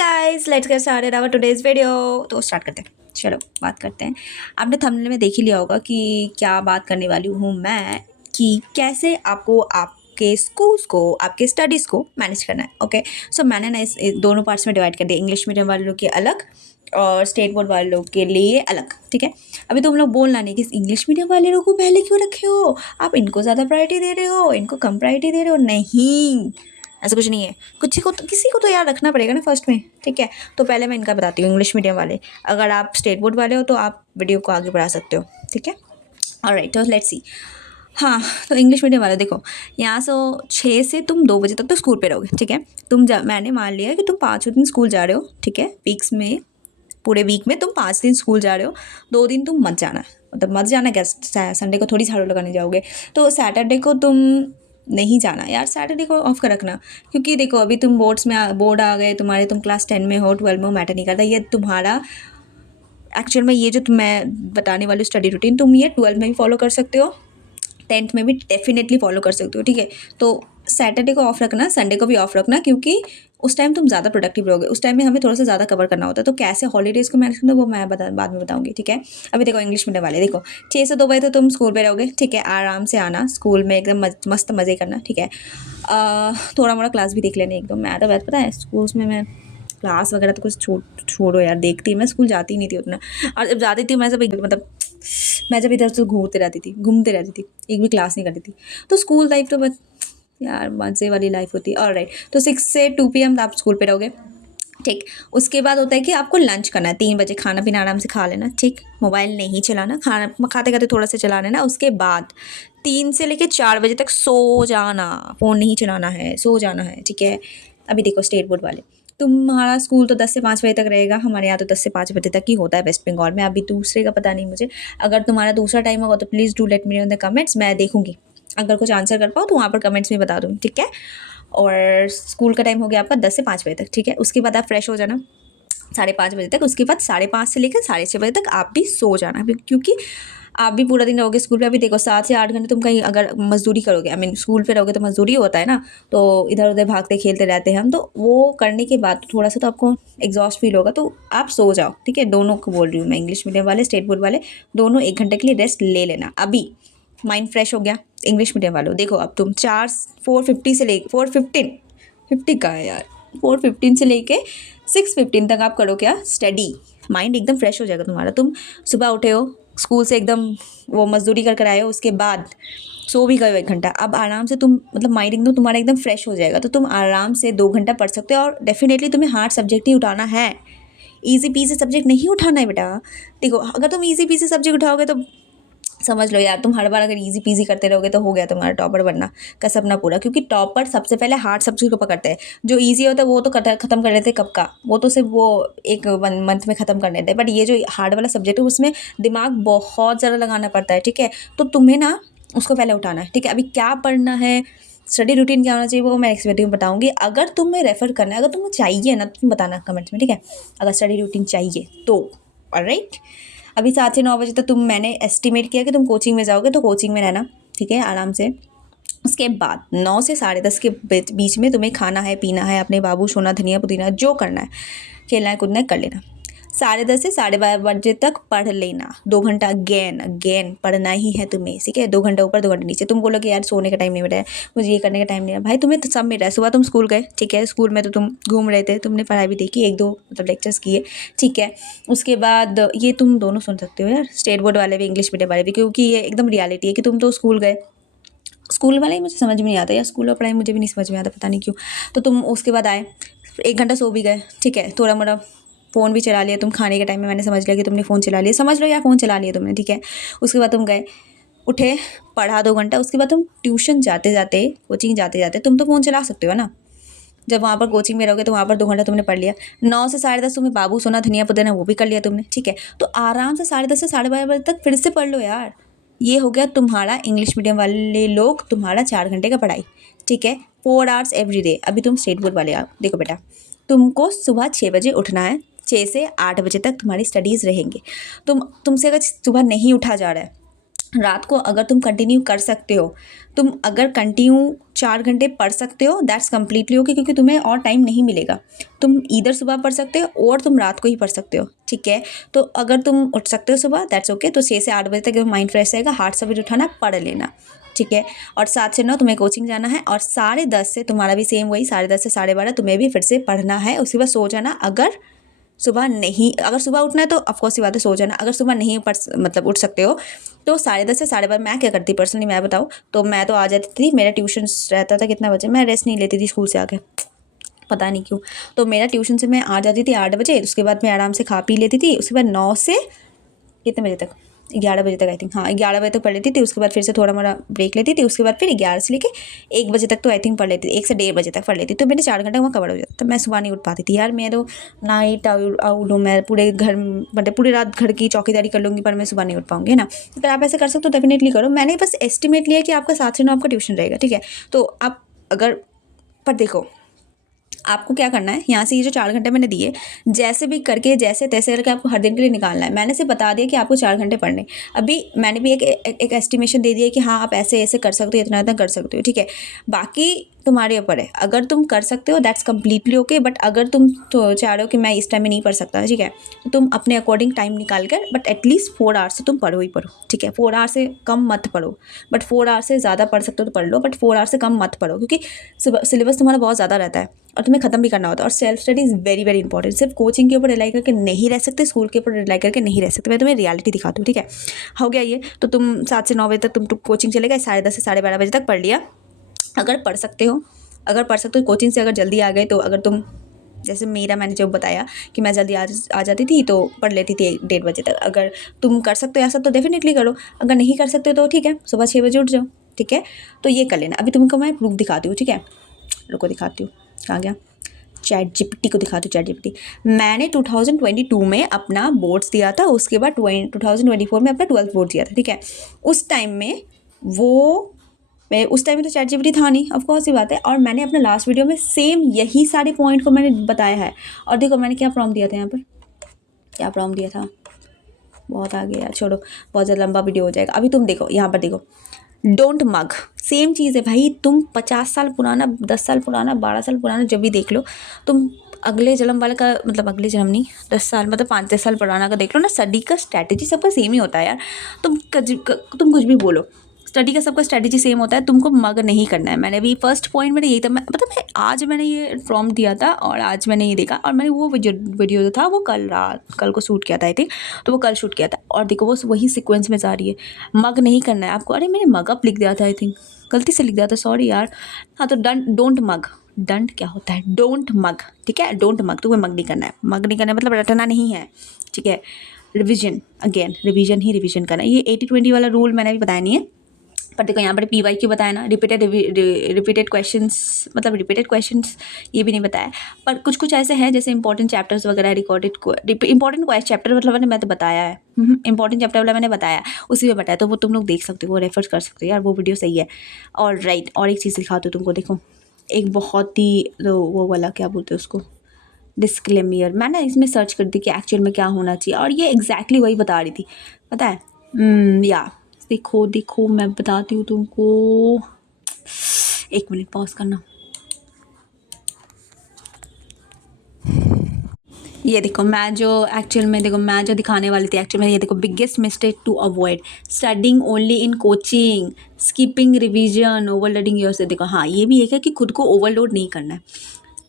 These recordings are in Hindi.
Guys, let's get started our today's video. तो स्टार्ट करते हैं, चलो बात करते हैं। आपने थंबनेल में देख ही लिया होगा कि क्या बात करने वाली हूँ मैं, कि कैसे आपको आपके स्कूल्स को, आपके स्टडीज़ को मैनेज करना है। ओके, सो मैंने ना इस दोनों पार्ट्स में डिवाइड कर दिया, इंग्लिश मीडियम वाले लोग के अलग और स्टेट बोर्ड वाले लोग के लिए अलग। ठीक है, अभी तुम लोग बोलना नहीं कि इंग्लिश मीडियम वाले लोग को पहले क्यों रखे हो, आप इनको ज़्यादा प्रायोरिटी दे रहे हो, इनको कम प्रायोरिटी दे रहे हो। नहीं, ऐसा कुछ नहीं है। किसी को तो यार रखना पड़ेगा ना फर्स्ट में। ठीक है, तो पहले मैं इनका बताती हूँ, इंग्लिश मीडियम वाले। अगर आप स्टेट बोर्ड वाले हो तो आप वीडियो को आगे बढ़ा सकते हो। ठीक है, ऑलराइट, तो लेट्स सी। हाँ, तो इंग्लिश मीडियम वाला देखो, यहाँ से 6 से तुम 2 बजे तक तो स्कूल पे रहोगे। ठीक है, मैंने मान लिया कि तुम 5 दिन स्कूल जा रहे हो। ठीक है, वीक्स में, पूरे वीक में तुम 5 दिन स्कूल जा रहे हो, 2 दिन तुम मत जाना। मतलब मत जाना क्या, संडे को थोड़ी झाड़ू लगाने जाओगे। तो सैटरडे को तुम नहीं जाना यार, सैटरडे को ऑफ कर रखना। क्योंकि देखो अभी तुम बोर्ड आ गए तुम्हारे, तुम क्लास 10 में हो, 12 में हो, मैटर नहीं करता। ये तुम्हारा एक्चुअल में ये जो मैं बताने वाली स्टडी रूटीन, तुम ये 12 में भी फॉलो कर सकते हो, 10th में भी डेफिनेटली फॉलो कर सकते हो। ठीक है, तो सैटरडे को ऑफ रखना, संडे को भी ऑफ रखना, क्योंकि उस टाइम तुम ज़्यादा प्रोडक्टिव रहोगे। उस टाइम में हमें थोड़ा सा ज़्यादा कवर करना होता है। तो कैसे हॉलीडेज़ को मैनेज करना वो मैं बाद में बताऊंगी। ठीक है, अभी देखो इंग्लिश मीडियम वाले, देखो 6 से 2 बजे तो तुम स्कूल पे रहोगे। ठीक है, आराम से आना स्कूल में, एकदम मस्त मज़े करना। ठीक है, थोड़ा मोड़ा क्लास भी देख लेने एक दो। मैं तो पता है स्कूल्स में मैं क्लास वगैरह तो कुछ छोड़ो यार, देखती मैं स्कूल जाती नहीं थी उतना। और जब जाती थी मैं मैं जब इधर से घूमते रहती थी, एक भी क्लास नहीं करती थी। तो स्कूल लाइफ तो बस यार मज़े वाली लाइफ होती है। ऑलराइट, तो 6 से 2 PM आप स्कूल पे रहोगे। ठीक, उसके बाद होता है कि आपको लंच करना है। 3 बजे खाना पीना आराम से खा लेना। ठीक, मोबाइल नहीं चलाना, खाना खाते खाते थोड़ा सा चला लेना। उसके बाद 3 से लेकर 4 बजे तक सो जाना, फ़ोन नहीं चलाना है, सो जाना है। ठीक है, अभी देखो स्टेट बोर्ड वाले, तुम्हारा स्कूल तो 10 से 5 बजे तक रहेगा। हमारे यहाँ तो 10 से 5 बजे तक ही होता है वेस्ट बंगाल में। अभी दूसरे का पता नहीं मुझे। अगर तुम्हारा दूसरा टाइम होगा तो please do let me know in the comments, मैं देखूंगी। अगर कुछ आंसर कर पाओ तो वहाँ पर कमेंट्स में बता दूँगी। ठीक है, और स्कूल का टाइम हो गया आपका 10 से 5 बजे तक। ठीक है, उसके बाद आप फ्रेश हो जाना 5:30 बजे तक। उसके बाद 5:30 से लेकर 6:30 बजे तक आप भी सो जाना, क्योंकि आप भी पूरा दिन रहोगे स्कूल पे। अभी देखो 7 से 8 घंटे तुम कहीं अगर मजदूरी करोगे, स्कूल पे रहोगे तो मजदूरी होता है ना, तो इधर उधर भागते खेलते रहते हैं हम। तो वो करने के बाद थोड़ा सा तो आपको एग्जॉस्ट फील होगा, तो आप सो जाओ। ठीक है, दोनों को बोल रही हूँ मैं, इंग्लिश मीडियम वाले, स्टेट बोर्ड वाले, दोनों 1 घंटे के लिए रेस्ट ले लेना। अभी माइंड फ्रेश हो गया। इंग्लिश मीडियम वालों देखो, अब तुम 4:50 से ले 4:15 50 का है यार, 4:15 से लेके 6:15 तक आप करो क्या, स्टडी। माइंड एकदम फ्रेश हो जाएगा तुम्हारा। तुम सुबह उठे हो स्कूल से, एकदम वो मजदूरी कर आए हो, उसके बाद सो भी गए 1 घंटा। अब आराम से तुम माइंड एकदम तुम्हारा एकदम फ्रेश हो जाएगा, तो तुम आराम से 2 घंटा पढ़ सकते हो। और डेफिनेटली तुम्हें हार्ड सब्जेक्ट ही उठाना है, ईजी पीसी सब्जेक्ट नहीं उठाना है बेटा। देखो अगर तुम ईजी पीसी सब्जेक्ट उठाओगे तो समझ लो यार, तुम हर बार अगर इजी पीजी करते रहोगे तो हो गया तुम्हारा टॉपर बनना का सपना पूरा। क्योंकि टॉपर सबसे पहले हार्ड सब्जेक्ट को पकड़ते हैं। जो इजी होता है वो तो खत्म कर लेते हैं कब का, वो तो सिर्फ वो एक 1 मंथ में ख़त्म कर लेते हैं। बट ये जो हार्ड वाला सब्जेक्ट है उसमें दिमाग बहुत ज़्यादा लगाना पड़ता है। ठीक है, तो तुम्हें ना उसको पहले उठाना है। ठीक है, अभी क्या पढ़ना है, स्टडी रूटीन क्या होना चाहिए, वो मैं नेक्स्ट वीडियो में बताऊंगी। अगर तुम्हें रेफ़र करना है, अगर तुम्हें चाहिए ना, तो तुम बताना कमेंट्स में। ठीक है, अगर स्टडी रूटीन चाहिए तो। ऑलराइट, अभी 7 से 9 बजे तक मैंने एस्टिमेट किया कि तुम कोचिंग में जाओगे, तो कोचिंग में रहना। ठीक है, आराम से। उसके बाद 9 से 10:30 के बीच में तुम्हें खाना है, पीना है, अपने बाबू सोना धनिया पुदीना जो करना है, खेलना है कूदना है, कर लेना। 10:30 से 12:30 बजे तक पढ़ लेना। 2 घंटा अगेन पढ़ना ही है तुम्हें। ठीक है, 2 घंटा ऊपर 2 घंटे नीचे। तुम बोलोगे यार सोने का टाइम नहीं मिला है, मुझे ये करने का टाइम नहीं है। भाई तुम्हें तो सब मिल रहा है। सुबह तुम स्कूल गए, ठीक है, स्कूल में तो तुम घूम रहे थे, तुमने पढ़ाई भी देखी, 1-2 लेक्चर्स किए। ठीक है, उसके बाद ये तुम दोनों सुन सकते हो यार, स्टेट बोर्ड वाले भी इंग्लिश मीडियम वाले भी, क्योंकि ये एकदम रियलिटी है कि तुम तो स्कूल गए। स्कूल वाला ही मुझे समझ में नहीं आता यार, स्कूल और पढ़ाई मुझे भी नहीं समझ में आता, पता नहीं क्यों। तो तुम उसके बाद आए, 1 घंटा सो भी गए। ठीक है, थोड़ा मोड़ा फ़ोन भी चला लिया तुम खाने के टाइम में। मैंने समझ लिया कि तुमने फ़ोन चला लिया, समझ लो यार फ़ोन चला लिया तुमने। ठीक है, उसके बाद तुम गए, उठे, पढ़ा 2 घंटा। उसके बाद तुम ट्यूशन जाते जाते, कोचिंग जाते जाते तुम तो फ़ोन चला सकते हो ना। जब वहाँ पर कोचिंग में रहोगे तो वहाँ पर 2 घंटा तुमने पढ़ लिया। 9 से 10:30 तुम्हें बाबू सोना धनिया पुदीना वो भी कर लिया तुमने। ठीक है, तो आराम से 10:30 से 12:30 बजे तक फिर से पढ़ लो यार। ये हो गया तुम्हारा इंग्लिश मीडियम वाले लोग, तुम्हारा 4 घंटे का पढ़ाई। ठीक है, 4 आवर्स एवरी डे। अभी तुम स्टेट बोर्ड वाले आओ, देखो बेटा, तुमको सुबह 6 बजे उठना है, 6 से 8 बजे तक तुम्हारी स्टडीज़ रहेंगे। तुमसे अगर सुबह नहीं उठा जा रहा है रात को अगर तुम कंटिन्यू कर सकते हो, तुम अगर कंटिन्यू 4 घंटे पढ़ सकते हो, दैट्स कम्प्लीटली ओके, क्योंकि तुम्हें और टाइम नहीं मिलेगा। तुम ईदर सुबह पढ़ सकते हो और तुम रात को ही पढ़ सकते हो, ठीक है। तो अगर तुम उठ सकते हो सुबह, दैट्स ओके। तो 6 से 8 बजे तक माइंड फ्रेश रहेगा, हार्ड सब्जेक्ट उठाना, पढ़ लेना, ठीक है। और 7 से 9 तुम्हें कोचिंग जाना है, और 10:30 से तुम्हारा भी सेम वही, 10:30 से 12:30 तुम्हें भी फिर से पढ़ना है। उसके बाद सो जाना। अगर सुबह उठना है तो ऑफकोर्स ये बात है, सो जाना। अगर सुबह नहीं मतलब उठ सकते हो तो 10:30 से 12:30। मैं क्या करती पर्सनली मैं बताऊँ तो मैं तो आ जाती थी, मेरा ट्यूशन रहता था कितना बजे, मैं रेस्ट नहीं लेती थी स्कूल से आके, पता नहीं क्यों। तो मेरा ट्यूशन से मैं आ जाती थी 8 बजे, उसके बाद मैं आराम से खा पी लेती थी। उसके बाद 9 से कितने बजे तक, 11 बजे तक आई थिंक, हाँ 11 बजे तक पढ़ लेती थी। उसके बाद फिर से थोड़ा मोड़ा ब्रेक लेती थी। उसके बाद फिर 11 से लेके 1 बजे तक तो आई थिंक पढ़ लेती थी, 1 से 1:30 बजे तक पढ़ लेती। तो मेरे 4 घंटे वहाँ कवर हो जाता। तो मैं सुबह नहीं उठ पाती थी यार, मैं तो नाइट आउट हूँ, मैं पूरे घर मतलब पूरी रात घर की चौकीदारी कर लूँगी, पर मैं सुबह नहीं उठ पाऊँगी, है ना। अगर आप ऐसे कर सकते हो डेफिनेटली करो। मैंने बस एस्टिमेट लिया कि आपका 7 से 9 आपका ट्यूशन रहेगा, ठीक है। तो आप अगर, पर देखो आपको क्या करना है, यहाँ से ये जो 4 घंटे मैंने दिए, जैसे भी करके जैसे तैसे करके आपको हर दिन के लिए निकालना है। मैंने सिर्फ बता दिया कि आपको 4 घंटे पढ़ने। अभी मैंने भी एक एस्टिमेशन दे दिया कि हाँ आप ऐसे ऐसे कर सकते हो, इतना इतना कर सकते हो, ठीक है। बाकी तुम्हारे ऊपर है, अगर तुम कर सकते हो दैट्स कम्प्लीटली ओके। बट अगर तुम तो चाह रहे हो कि मैं इस टाइम में नहीं पढ़ सकता, ठीक है, तो तुम अपने अकॉर्डिंग टाइम निकाल कर, बट एटलीस्ट 4 आवर्स से तुम पढ़ो ही पढ़ो, ठीक है। 4 आवर्स से कम मत पढ़ो, बट 4 आवर्स से ज़्यादा पढ़ सकते हो तो पढ़ लो, बट 4 आवर्स से कम मत पढ़ो, क्योंकि सिलेबस तुम्हारा बहुत ज़्यादा रहता है और तुम्हें खत्म भी करना होता है। और self study is very very important. सिर्फ कोचिंग के ऊपर रिलाई करके नहीं रह सकते, स्कूल के ऊपर रिलाई करके नहीं रह सकते। मैं तुम्हें रियलिटी दिखाती हूँ, ठीक है। हो गया ये, तो तुम 7 से 9 बजे तक तुम कोचिंग चले गए, 10:30 से 12:30 बजे तक पढ़ लिया। अगर पढ़ सकते हो कोचिंग से अगर जल्दी आ गए, तो अगर तुम जैसे मैंने जो बताया कि मैं जल्दी आ जाती थी तो पढ़ लेती थी 1-1:30 बजे तक। अगर तुम कर सकते हो ऐसा तो डेफिनेटली करो, अगर नहीं कर सकते तो ठीक है, सुबह 6 बजे उठ जाओ, ठीक है। तो ये कर लेना। अभी तुमको मैं प्रूफ दिखाती हूँ, ठीक है, रुको दिखाती हूँ, कहाँ गया, चैट जीपीटी को दिखाती हूँ। चैट जीपीटी मैंने 2022 में अपना बोर्ड्स दिया था, उसके बाद 2024 में अपना 12th बोर्ड दिया था, ठीक है। उस टाइम में तो चैट जीपीटी था नहीं, ऑफ कोर्स ही बात है। और मैंने अपने लास्ट वीडियो में सेम यही सारे पॉइंट को मैंने बताया है। और देखो मैंने क्या प्रॉम्प्ट दिया था, यहाँ पर क्या प्रॉम्प्ट दिया था, बहुत आगे यार, छोड़ो, बहुत ज़्यादा लंबा वीडियो हो जाएगा। अभी तुम देखो, यहाँ पर देखो, डोंट मग, सेम चीज़ है भाई। तुम 50 साल पुराना, 10 साल पुराना, 12 साल पुराना जब भी देख लो, तुम अगले जन्म वाले का, मतलब अगले जन्म नहीं, 10 साल मतलब 5-10 साल पुराना का देख लो ना, स्टडी का स्ट्रैटेजी सबका सेम ही होता है यार। तुम तुम कुछ भी बोलो, स्टडी का सबका स्ट्रैटेजी सेम होता है, तुमको मग नहीं करना है। मैंने भी फर्स्ट पॉइंट मेरा यही था, आज मैंने ये प्रॉम्प्ट दिया था और आज मैंने ये देखा, और मैंने वो वीडियो जो था वो कल को शूट किया था आई थिंक, तो वो कल शूट किया था। और देखो वो वही सीक्वेंस में जा रही है, मग नहीं करना है आपको। अरे मैंने मग अप लिख दिया था आई थिंक, गलती से लिख दिया था, सॉरी यार। हाँ तो डोंट मग, डंट क्या होता है, डोंट मग, ठीक है, डोंट मग, तुम्हें मग नहीं करना है। मग नहीं करना है मतलब रटना नहीं है, ठीक है। रिविजन, अगेन रिविजन ही रिविजन करना है। ये 80-20 वाला रूल मैंने अभी बताया नहीं है, पर देखो यहाँ पर PYQ बताया ना, रिपीटेड क्वेश्चंस, मतलब रिपीटेड क्वेश्चंस ये भी नहीं बताया। पर कुछ कुछ ऐसे हैं जैसे इंपॉर्टेंट चैप्टर्स वगैरह, इंपॉर्टेंट चैप्टर मतलब मैं तो बताया है, इंपॉर्टेंट चैप्टर वाला मैंने बताया, उसी में बताया, तो वो तुम लोग देख सकते हो, वो रेफर कर सकते हो यार, वो वीडियो सही है। और राइट, और एक चीज़ दिखाती हूँ तुमको, देखो एक बहुत ही वो वाला क्या बोलते हैं उसको, डिस्क्लेमियर। मैं ना इसमें सर्च कर दी कि एक्चुअल में क्या होना चाहिए, और ये एग्जैक्टली वही बता रही थी, पता है। या देखो मैं बताती हूँ तुमको, 1 मिनट पॉज करना। ये देखो मैं जो दिखाने वाली थी एक्चुअल में, ये देखो, biggest mistake to avoid, studying only in coaching, skipping revision, overloading yourself. देखो हाँ, ये भी एक है कि खुद को ओवरलोड नहीं करना है।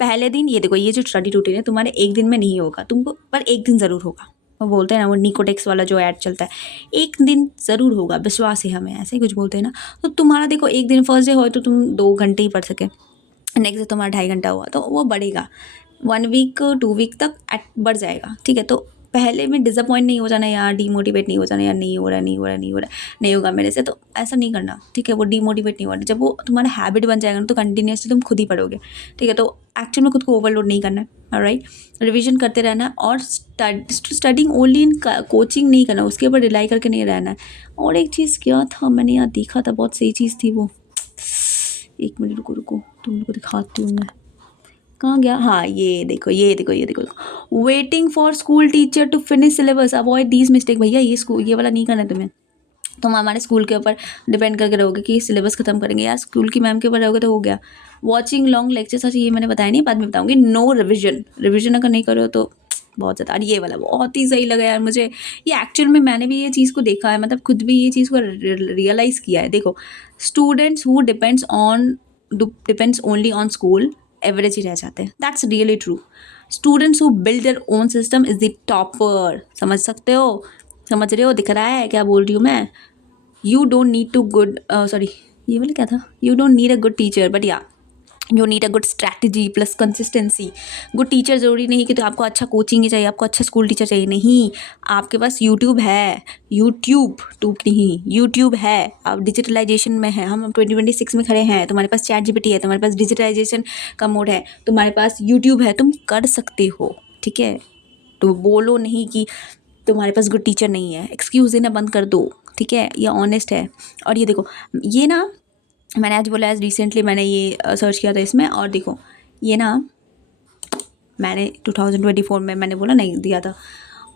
पहले दिन ये देखो, ये जो स्टडी रूटीन है तुम्हारे एक दिन में नहीं होगा तुमको, पर एक दिन ज़रूर होगा। वो बोलते हैं ना, वो निकोटेक्स वाला जो ऐड चलता है, एक दिन ज़रूर होगा, विश्वास है हमें, ऐसे ही कुछ बोलते हैं ना। तो तुम्हारा देखो एक दिन फर्स्ट डे हो तो तुम 2 घंटे ही पढ़ सके, नेक्स्ट डे तुम्हारा 2.5 घंटा हुआ, तो वो बढ़ेगा, 1 वीक 2 वीक तक बढ़ जाएगा, ठीक है। तो पहले में डिसअपॉइंट नहीं हो जाना यार, डीमोटिवेट नहीं हो जाना यार, नहीं हो रहा नहीं होगा मेरे से, तो ऐसा नहीं करना, ठीक है। वो डीमोटिवेट नहीं होना, जब वो तुम्हारा हैबिट बन जाएगा ना, तो कंटिन्यूसली तुम खुद ही पढ़ोगे, ठीक है। तो एक्चुअल में खुद को ओवरलोड नहीं करना है, ऑलराइट। रिवीजन करते रहना है, और स्टडिंग ओनली इन कोचिंग नहीं करना, उसके ऊपर रिलाई करके नहीं रहना है। और एक चीज़ क्या था, मैंने यहाँ देखा था, बहुत सही चीज़ थी वो, 1 मिनट रुको तुम लोग को दिखाती हूँ मैं, कहाँ गया, हाँ ये देखो, waiting for school teacher to finish syllabus, avoid these mistake. भैया ये वाला नहीं करना है तुम्हें, तुम हमारे स्कूल के ऊपर डिपेंड करके रहोगे कि सिलेबस खत्म करेंगे, यार स्कूल की मैम के ऊपर रहोगे तो हो गया। वॉचिंग लॉन्ग लेक्चर्स, अच्छा ये मैंने बताया नहीं, बाद में बताऊंगी। नो रिविजन, रिविजन अगर नहीं करो तो बहुत ज़्यादा। और ये वाला बहुत ही सही लगा यार मुझे, ये एक्चुअल में मैंने भी ये चीज़ को देखा है, मतलब खुद भी ये चीज़ को रियलाइज़ किया है। देखो, students who depends only on school average ही रह जाते हैं, that's really true. Students who build their own system is the topper. समझ सकते हो, समझ रहे हो, दिख रहा है क्या बोल रही हूँ मैं। You don't need to good sorry, ये वाला क्या था, you don't need a good teacher but yeah you need a good strategy plus consistency. Good teacher ज़रूरी नहीं कि तो आपको अच्छा कोचिंग ही चाहिए, आपको अच्छा स्कूल टीचर चाहिए, नहीं। आपके पास यूट्यूब है, यूट्यूब टूब नहीं, यूट्यूब है। आप डिजिटलाइजेशन में है, हम 2026 में खड़े हैं। तुम्हारे पास चैट जीपीटी है, तुम्हारे पास डिजिटलाइजेशन का मोड है, तुम्हारे पास यूट्यूब है, तुम कर सकते हो, ठीक है। तो बोलो नहीं कि तुम्हारे पास गुड टीचर नहीं है, एक्सक्यूज़ देना बंद कर दो, ठीक है। ये ऑनेस्ट है। और ये देखो, ये ना मैंने आज बोला, आज रिसेंटली मैंने ये सर्च किया था इसमें, और देखो ये ना मैंने 2024 में मैंने बोला नहीं दिया था,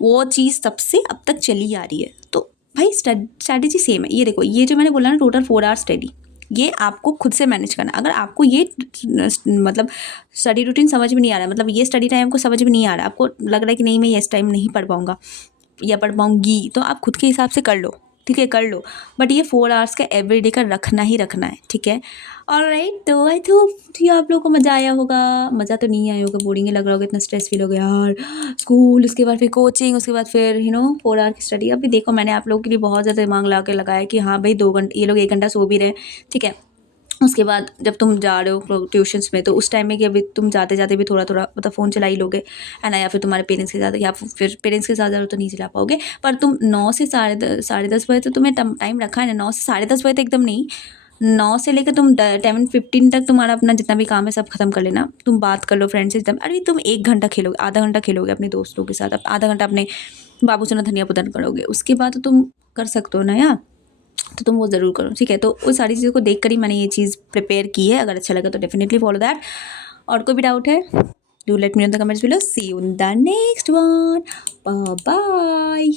वो चीज़ तब से अब तक चली आ रही है। तो भाई स्ट्रैटेजी सेम है। ये देखो, ये जो मैंने बोला ना टोटल 4 आवर स्टडी, ये आपको खुद से मैनेज करना। अगर आपको ये मतलब स्टडी रूटीन समझ में नहीं आ रहा है, मतलब ये स्टडी टाइम आपको समझ में नहीं आ रहा है, आपको लग रहा है कि नहीं मैं ये टाइम नहीं पढ़ पाऊँगा या पढ़ पाऊँगी, तो आप खुद के हिसाब से कर लो, ठीक है, कर लो। बट ये 4 आवर्स का एवरीडे का रखना ही रखना है, ठीक है। ऑलराइट, तो आई होप कि आप लोगों को मज़ा आया होगा। मज़ा तो नहीं आया होगा, बोरिंग ही लग रहा होगा, इतना स्ट्रेस फील हो गया यार, स्कूल, उसके बाद फिर कोचिंग, उसके बाद फिर 4 आवर की स्टडी। अभी देखो मैंने आप लोगों के लिए बहुत ज़्यादा दिमाग ला के लगाया कि हाँ भाई 2 घंटे, ये लोग 1 घंटा सो भी रहे, ठीक है। उसके बाद जब तुम जा रहे हो ट्यूशन्स में, तो उस टाइम में कि अभी तुम जाते जाते भी थोड़ा थोड़ा मतलब फ़ोन चला ही लोगे, है ना, या फिर तुम्हारे पेरेंट्स के साथ, या फिर पेरेंट्स के साथ जा रहे हो तो नहीं चला पाओगे। पर तुम 9 से साढ़े दस बजे तो तुम्हें टाइम रखा है ना, 9 से साढ़े 10 बजे तक एकदम नहीं, 9 से लेकर तुम 10-15 तक तुम्हारा अपना जितना भी काम है सब खत्म कर लेना। तुम बात कर लो फ्रेंड्स से एकदम, अरे तुम 1 घंटा खेलोगे, आधा घंटा खेलोगे अपने दोस्तों के साथ, आधा घंटा अपने बाबू से ना धनिया पुदन करोगे, उसके बाद तो तुम कर सकते हो ना यार, तो तुम वो ज़रूर करो, ठीक है। तो उस सारी चीज़ों को देख कर ही मैंने ये चीज़ प्रिपेयर की है। अगर अच्छा लगा तो डेफिनेटली फॉलो दैट। और कोई भी डाउट है do let me know in the comments below. See you in the next one, bye.